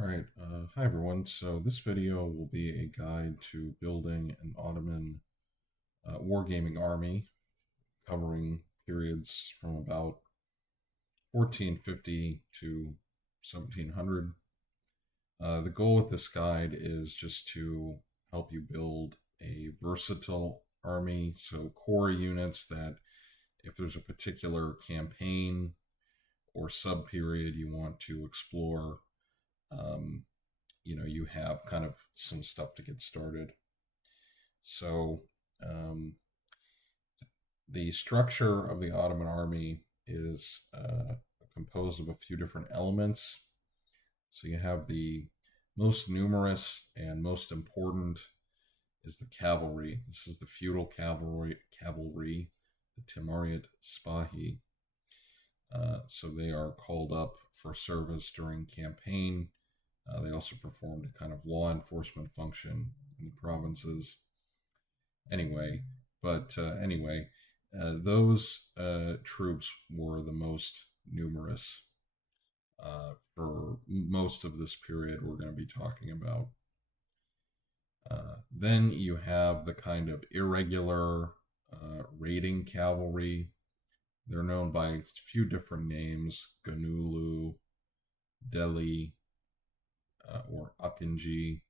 All right, hi everyone. So this video will be a guide to building an Ottoman wargaming army covering periods from about 1450 to 1700. The goal with this guide is just to help you build a versatile army, so core units that if there's a particular campaign or sub period you want to explore, um, you have kind of some stuff to get started. So, um, the structure of the Ottoman army is composed of a few different elements. So, you have the most numerous and most important is the cavalry. This is the feudal cavalry, the Timuriat Spahi. So they are called up for service during campaign. They also performed a kind of law enforcement function in the provinces. Anyway, those troops were the most numerous for most of this period we're going to be talking about. Then you have the kind of irregular raiding cavalry. They're known by a few different names: Ganulu, Delhi, or Akinji.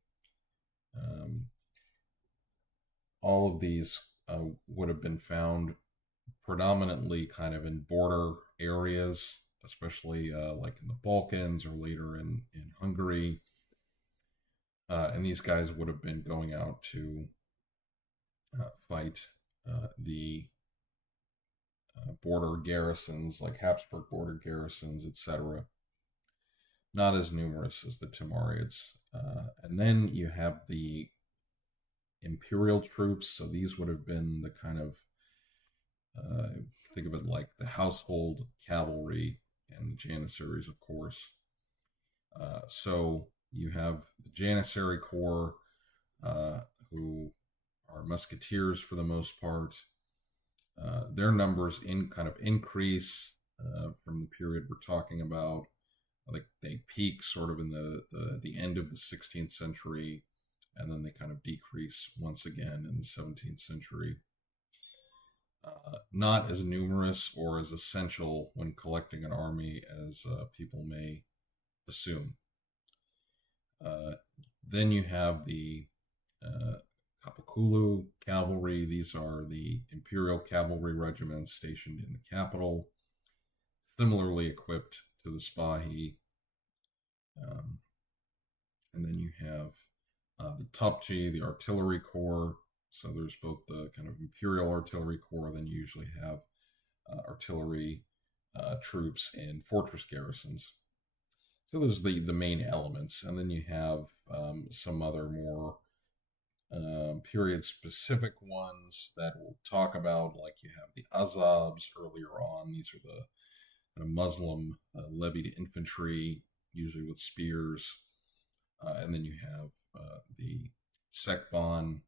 Um, all of these would have been found predominantly kind of in border areas, especially like in the Balkans or later in Hungary. And these guys would have been going out to fight the border garrisons, like Habsburg border garrisons, etc. Not as numerous as the Timurids. And then you have the imperial troops. So these would have been the kind of uh, think of it like the household cavalry and the Janissaries, of course. So you have the Janissary Corps, uh, who are musketeers for the most part. Their numbers kind of increase from the period we're talking about. Like they peak sort of in the end of the 16th century, and then they kind of decrease once again in the 17th century. Not as numerous or as essential when collecting an army as people may assume. Uh, then you have the uh, Kapakulu cavalry. These are the imperial cavalry regiments stationed in the capital, similarly equipped to the Spahi. Um, and then you have the Topchi, the artillery corps. So there's both the kind of imperial artillery corps, then you usually have artillery troops in fortress garrisons. So those are the main elements. And then you have some other more period specific ones that we'll talk about, like you have the Azabs earlier on. These are the kind of Muslim levied infantry, usually with spears. And then you have the Sekban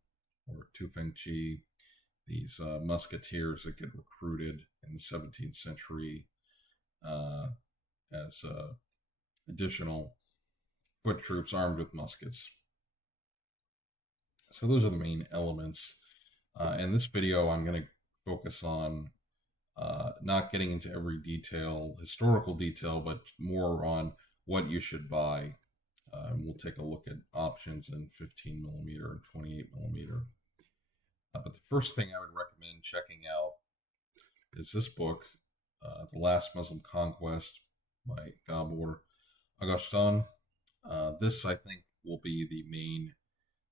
or Tufengchi, these musketeers that get recruited in the 17th century uh, as additional foot troops armed with muskets. So those are the main elements. In this video, I'm going to focus on not getting into every detail, historical detail, but more on what you should buy. And we'll take a look at options in 15 millimeter and 28 millimeter. But the first thing I would recommend checking out is this book, The Last Muslim Conquest by Gabor Agostan. This, I think, will be the main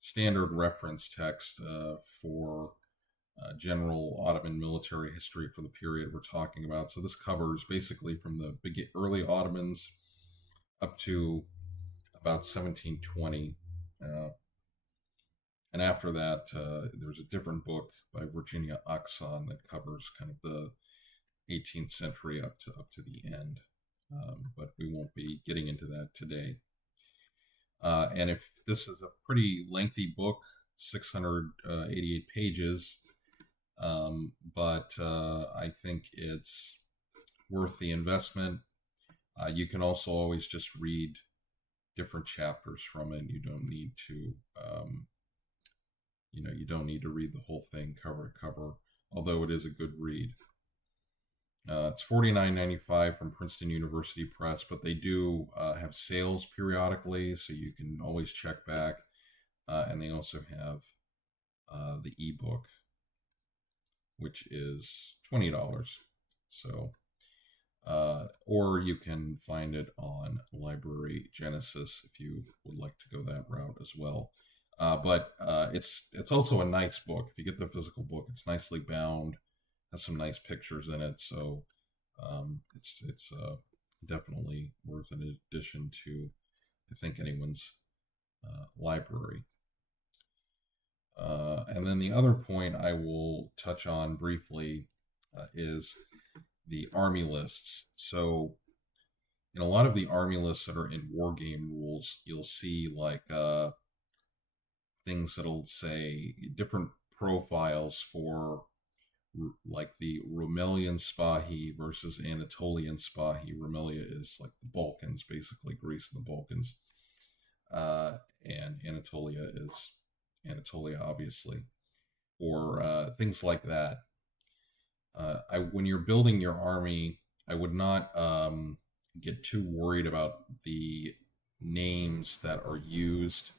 standard reference text for general Ottoman military history for the period we're talking about. So this covers basically from the early Ottomans up to about 1720. And after that, there's a different book by Virginia Oxon that covers kind of the 18th century up to the end. But we won't be getting into that today. And if this is a pretty lengthy book, 688 pages, but I think it's worth the investment. You can also always just read different chapters from it. You don't need to, you don't need to read the whole thing cover to cover, although it is a good read. It's $49.95 from Princeton University Press, but they do have sales periodically, so you can always check back. And they also have the ebook, which is $20. So, or you can find it on Library Genesis if you would like to go that route as well. But it's also a nice book. If you get the physical book, it's nicely bound, has some nice pictures in it. So it's definitely worth an addition to, I think, anyone's library. And then the other point I will touch on briefly is the army lists. So in a lot of the army lists that are in war game rules, you'll see like things that'll say different profiles for like the Rumelian Spahi versus Anatolian Spahi. Rumelia is like the Balkans, basically Greece and the Balkans, and Anatolia is Anatolia, obviously, or things like that. When you're building your army, I would not get too worried about the names that are used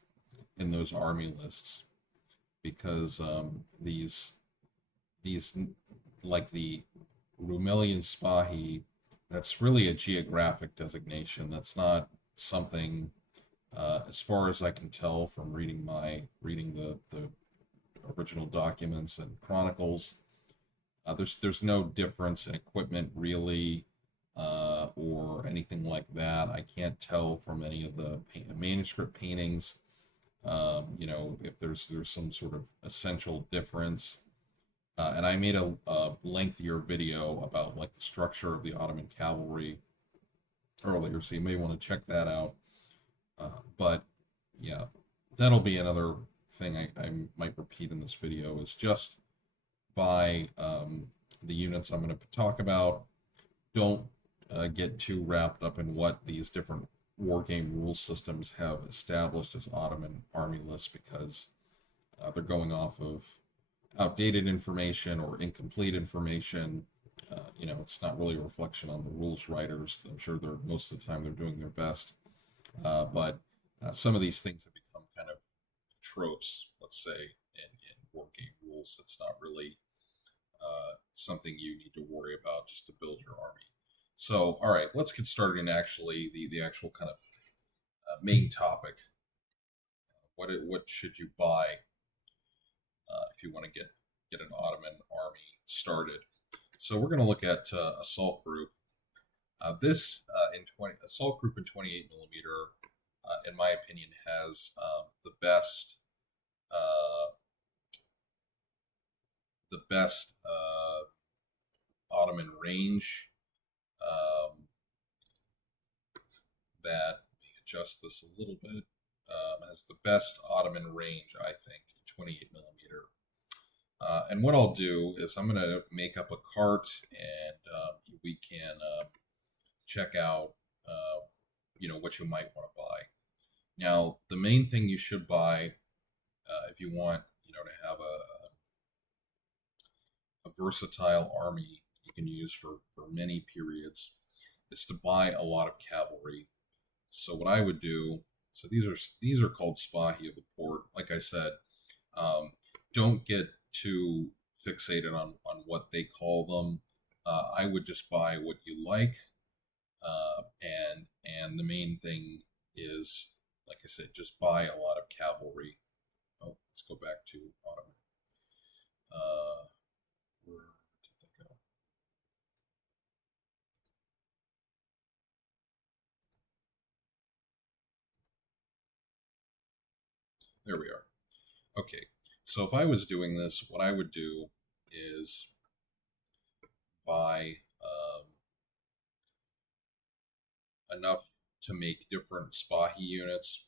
in those army lists, because these like the Rumelian Spahi, that's really a geographic designation. That's not something, as far as I can tell from reading the original documents and chronicles. There's no difference in equipment really, or anything like that. I can't tell from any of the manuscript paintings, if there's some sort of essential difference. And I made a lengthier video about like the structure of the Ottoman cavalry earlier, so you may want to check that out. But yeah, that'll be another thing I might repeat in this video, is just buy the units I'm going to talk about. Don't get too wrapped up in what these different war game rule systems have established as Ottoman army lists, because they're going off of outdated information or incomplete information. It's not really a reflection on the rules writers. I'm sure they're most of the time they're doing their best, but some of these things have become kind of tropes, let's say, in war game rules. That's not really something you need to worry about just to build your army. So, all right, let's get started in actually the actual kind of main topic. What should you buy if you want to get an Ottoman army started? So we're going to look at assault group. This assault group in 28 millimeter, in my opinion, has the best Ottoman range. That, let me adjust this a little bit. Has the best Ottoman range, I think, 28 millimeter. And what I'll do is I'm going to make up a cart, and we can check out, what you might want to buy. Now, the main thing you should buy, if you want, to have a versatile army you can use for many periods, is to buy a lot of cavalry. So what I would do, so these are called Spahi of the Port. Like I said, don't get too fixated on what they call them. I would just buy what you like, and the main thing is, like I said, just buy a lot of cavalry. Oh, let's go back to Ottoman. Where did that go? There we are. Okay, so if I was doing this, what I would do is buy enough to make different Spahi units,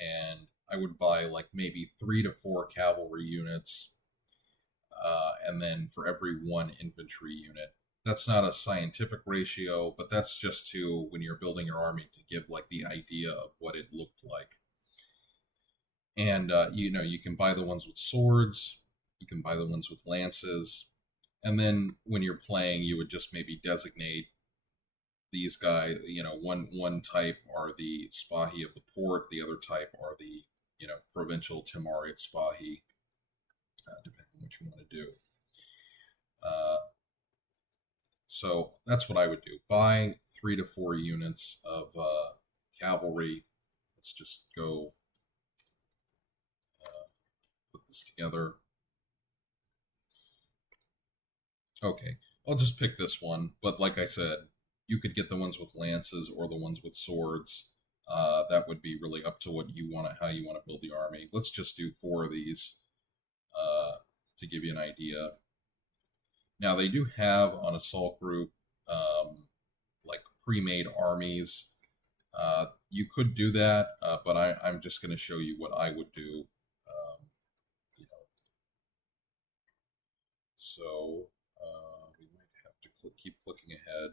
and I would buy like maybe 3 to 4 cavalry units, and then for every 1 infantry unit. That's not a scientific ratio, but that's just to when you're building your army to give like the idea of what it looked like. And you can buy the ones with swords, you can buy the ones with lances, and then when you're playing, you would just maybe designate these guys. One type are the Spahi of the port, the other type are the provincial Timariot Spahi, depending on what you want to do. Uh, so that's what I would do. Buy 3 to 4 units of cavalry. Let's just go put this together. Okay, I'll just pick this one. But like I said, you could get the ones with lances or the ones with swords. That would be really up to what you want to, how you want to build the army. Let's just do 4 of these to give you an idea. Now they do have on Assault Group like pre-made armies. You could do that, but I'm just going to show you what I would do. You know, so we might have to keep clicking ahead.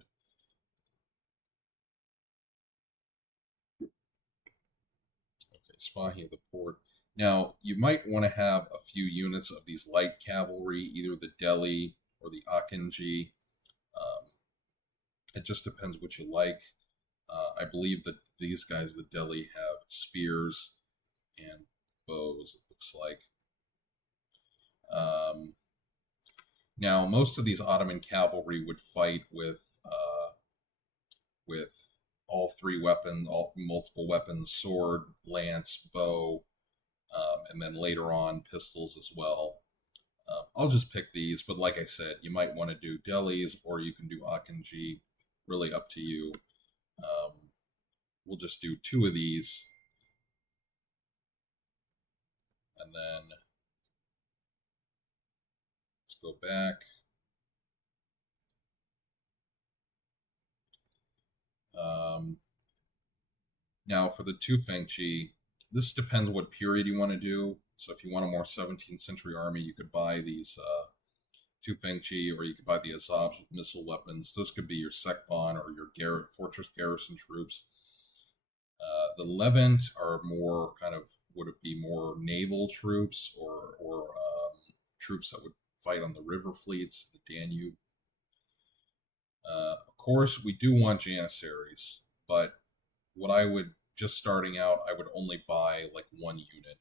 Okay, Spahi of the port. Now you might want to have a few units of these light cavalry, either the Delhi or the Akinji. Um, it just depends what you like. I believe that these guys, the Delhi, have spears and bows, it looks like. Now, most of these Ottoman cavalry would fight with all 3 weapons, all multiple weapons: sword, lance, bow, and then later on pistols as well. I'll just pick these, but like I said, you might want to do Delhis or you can do Akinji. Really up to you. We'll just do 2 of these, and then let's go back. Now for the Tu Fengqi, this depends what period you want to do. So if you want a more 17th century army, you could buy these Tu Fengqi, or you could buy the Azabs with missile weapons. Those could be your Sekban or your fortress garrison troops. The Levant are more kind of, would it be more naval troops or troops that would fight on the river fleets, the Danube. Of course, we do want Janissaries, but what I would, just starting out, I would only buy like 1 unit.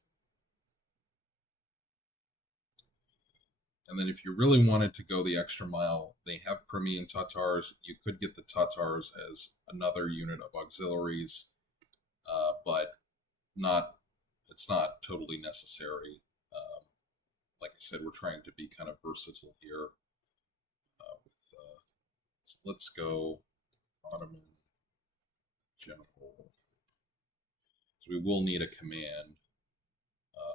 And then if you really wanted to go the extra mile, they have Crimean Tatars. You could get the Tatars as another unit of auxiliaries, but not. It's not totally necessary. Like I said, we're trying to be kind of versatile here. So let's go Ottoman General. So we will need a command,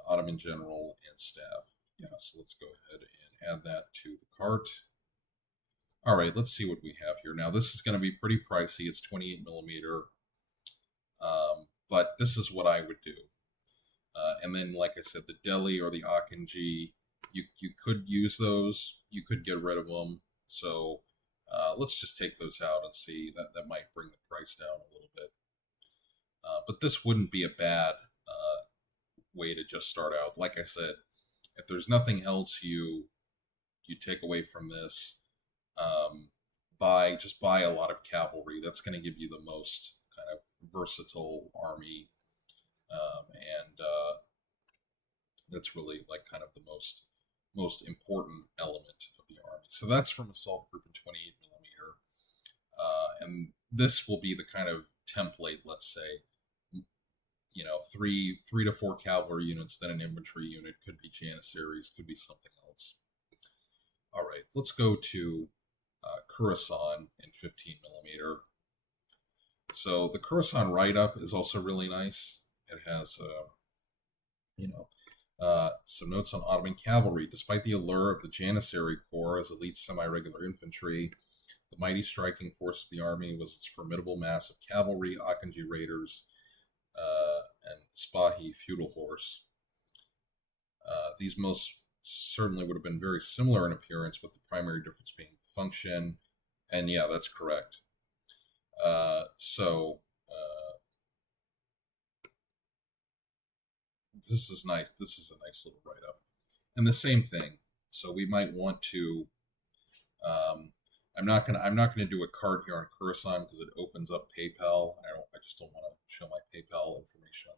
Ottoman General and Staff. Yeah, so let's go ahead and add that to the cart. All right, let's see what we have here. Now, this is going to be pretty pricey. It's 28 millimeter, but this is what I would do. And then, like I said, the Delhi or the Akinji, you could use those. You could get rid of them. So let's just take those out and see. That might bring the price down a little bit. But this wouldn't be a bad way to just start out. Like I said, if there's nothing else you take away from this, just buy a lot of cavalry. That's going to give you the most kind of versatile army, and that's really like kind of the most important element of the army. So that's from Assault Group in 28 millimeter, and this will be the kind of template. Let's say, 3 to 4 cavalry units, then an infantry unit. Could be Janissaries, could be something else. All right, let's go to Khorasan in 15 millimeter. So the Khorasan write-up is also really nice. It has, some notes on Ottoman cavalry. Despite the allure of the Janissary Corps as elite semi-regular infantry, the mighty striking force of the army was its formidable mass of cavalry, Akinji raiders, and Spahi feudal horse. These most certainly would have been very similar in appearance, with the primary difference being function. And yeah, that's correct. So this is nice. This is a nice little write up, and the same thing. So we might want to. Um, I'm not gonna do a card here on Coruscant because it opens up PayPal. I just don't want to show my PayPal information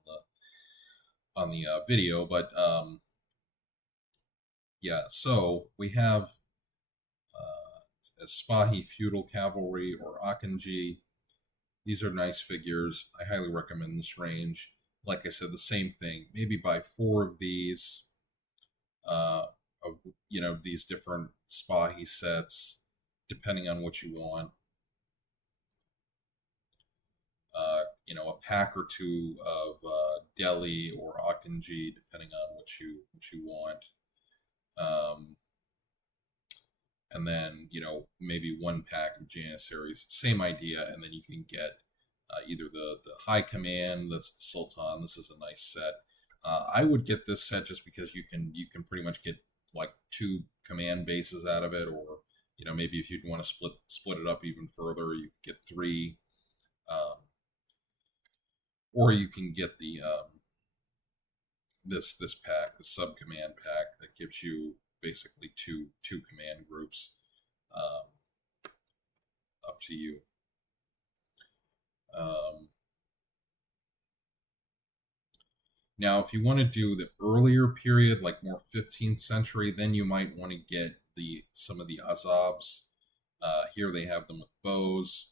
on the video. But yeah, so we have Spahi Feudal Cavalry or Akanji. These are nice figures. I highly recommend this range. Like I said, the same thing. Maybe buy 4 of these, uh, of these different Spahi sets, depending on what you want. A pack or 2 of Delhi or Akanji, depending on what you want. Um, and then maybe 1 pack of Janissaries. Same idea, and then you can get either the High Command. That's the Sultan. This is a nice set. I would get this set just because you can pretty much get like 2 command bases out of it, or maybe if you'd want to split it up even further, you could get 3, or you can get the this pack, the sub command pack that gives you basically two command groups. Um, Up to you. Um, Now, if you want to do the earlier period, like more 15th century, then you might want to get some of the Azabs. Here they have them with bows.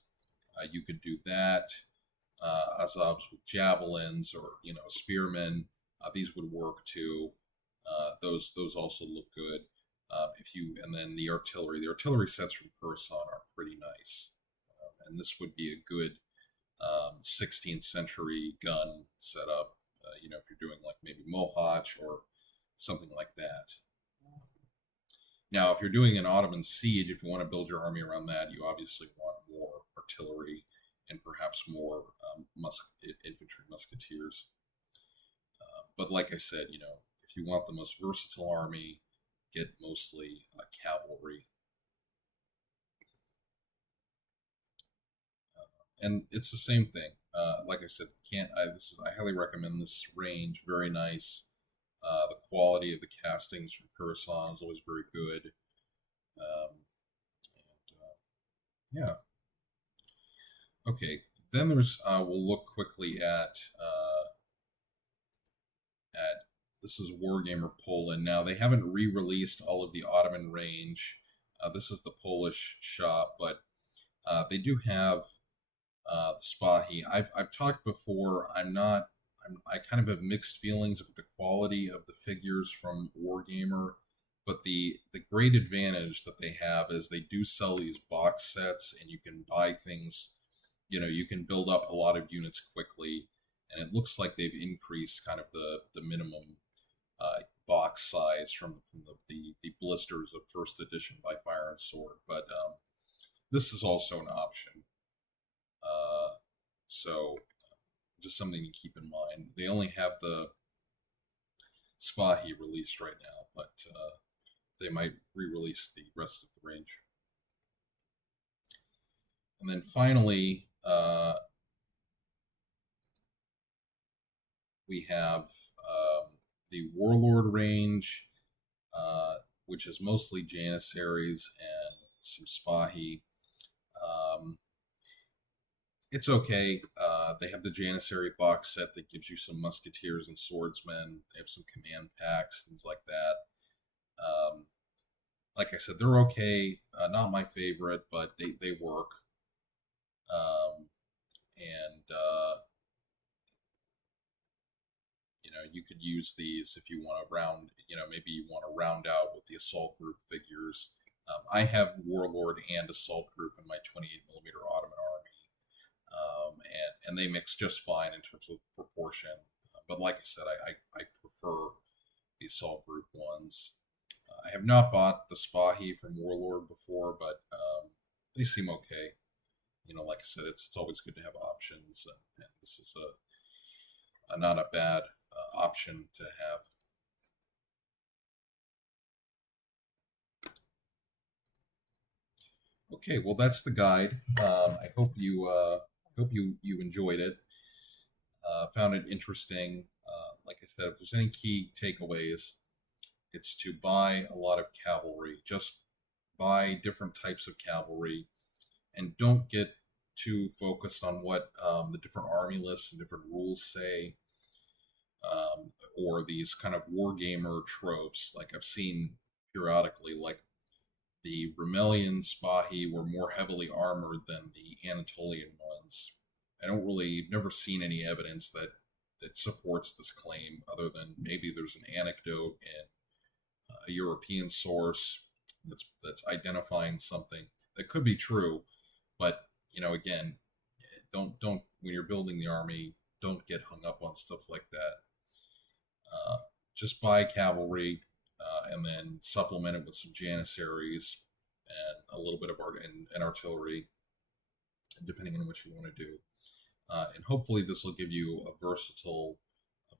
You could do that. Azabs with javelins or spearmen. These would work too. Those also look good. And then the artillery sets from Coruscant are pretty nice. And this would be a good 16th century gun setup. If you're doing like maybe Mohoch or something like that. Now, if you're doing an Ottoman siege, if you want to build your army around that, you obviously want more artillery and perhaps more infantry musketeers. But like I said, if you want the most versatile army, get mostly cavalry. And it's the same thing. Like I said, I highly recommend this range. Very nice. The quality of the castings from Coruscant is always very good. Yeah. Okay. Then we'll look quickly at this is Wargamer Poland. Now they haven't re-released all of the Ottoman range. This is the Polish shop, but they do have the Spahi. I've talked before. I kind of have mixed feelings with the quality of the figures from Wargamer, but the great advantage that they have is they do sell these box sets, and you can buy things. You can build up a lot of units quickly, and it looks like they've increased kind of the minimum box size from the blisters of first edition by Fire and Sword. But this is also an option. So just something to keep in mind. They only have the Spahi released right now, but they might re-release the rest of the range. And then finally, we have the Warlord range, which is mostly Janissaries and some Spahi. It's okay. They have the Janissary box set that gives you some musketeers and swordsmen. They have some command packs, things like that. Like I said, they're okay. Not my favorite, but they work. And you could use these if you want to maybe you want to round out with the assault group figures. I have Warlord and assault group in my 28mm Ottoman army. And they mix just fine in terms of proportion. But like I said, I prefer the assault group ones. I have not bought the Spahi from Warlord before, but they seem okay. Like I said, it's always good to have options, and this is a not a bad option to have. Okay, well that's the guide. I hope you enjoyed it. Found it interesting. Like I said, if there's any key takeaways, it's to buy a lot of cavalry. Just buy different types of cavalry, and don't get too focused on what the different army lists and different rules say, or these kind of wargamer tropes. Like I've seen periodically, like the Rumelian Spahi were more heavily armored than the Anatolian ones. I don't really, never seen any evidence that supports this claim, other than maybe there's an anecdote and a European source that's identifying something that could be true. But again, don't when you're building the army, don't get hung up on stuff like that. Uh, just buy cavalry, and then supplement it with some janissaries and a little bit of art and artillery, depending on what you want to do. And hopefully, this will give you a versatile,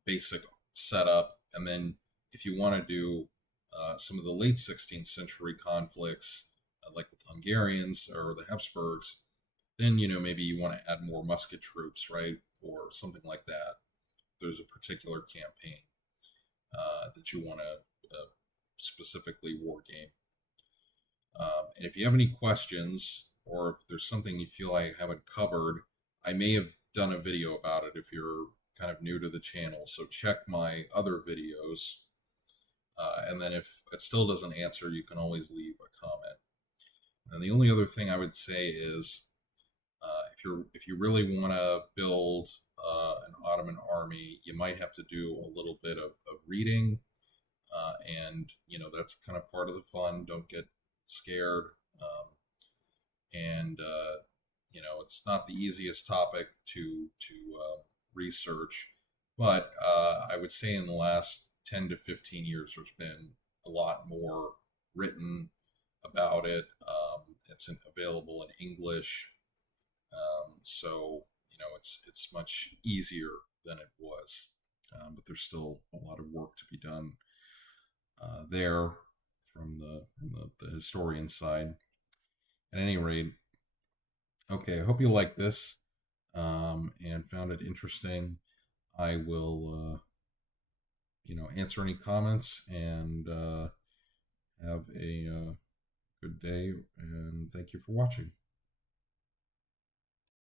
basic setup. And then, if you want to do some of the late 16th century conflicts, like with the Hungarians or the Habsburgs, then maybe you want to add more musket troops, right, or something like that. There's a particular campaign that you want to specifically war game. And if you have any questions, or if there's something you feel I haven't covered, I may have done a video about it if you're kind of new to the channel. So check my other videos. And then if it still doesn't answer, you can always leave a comment. And the only other thing I would say is, if you really want to build an Ottoman army, you might have to do a little bit of reading, and that's kind of part of the fun. Don't get scared. And it's not the easiest topic to research, but I would say in the last 10 to 15 years, there's been a lot more written about it. It's available in English, so it's much easier than it was. But there's still a lot of work to be done there from the historian side. At any rate, okay, I hope you like this, and found it interesting. I will, answer any comments, and have a good day, and thank you for watching.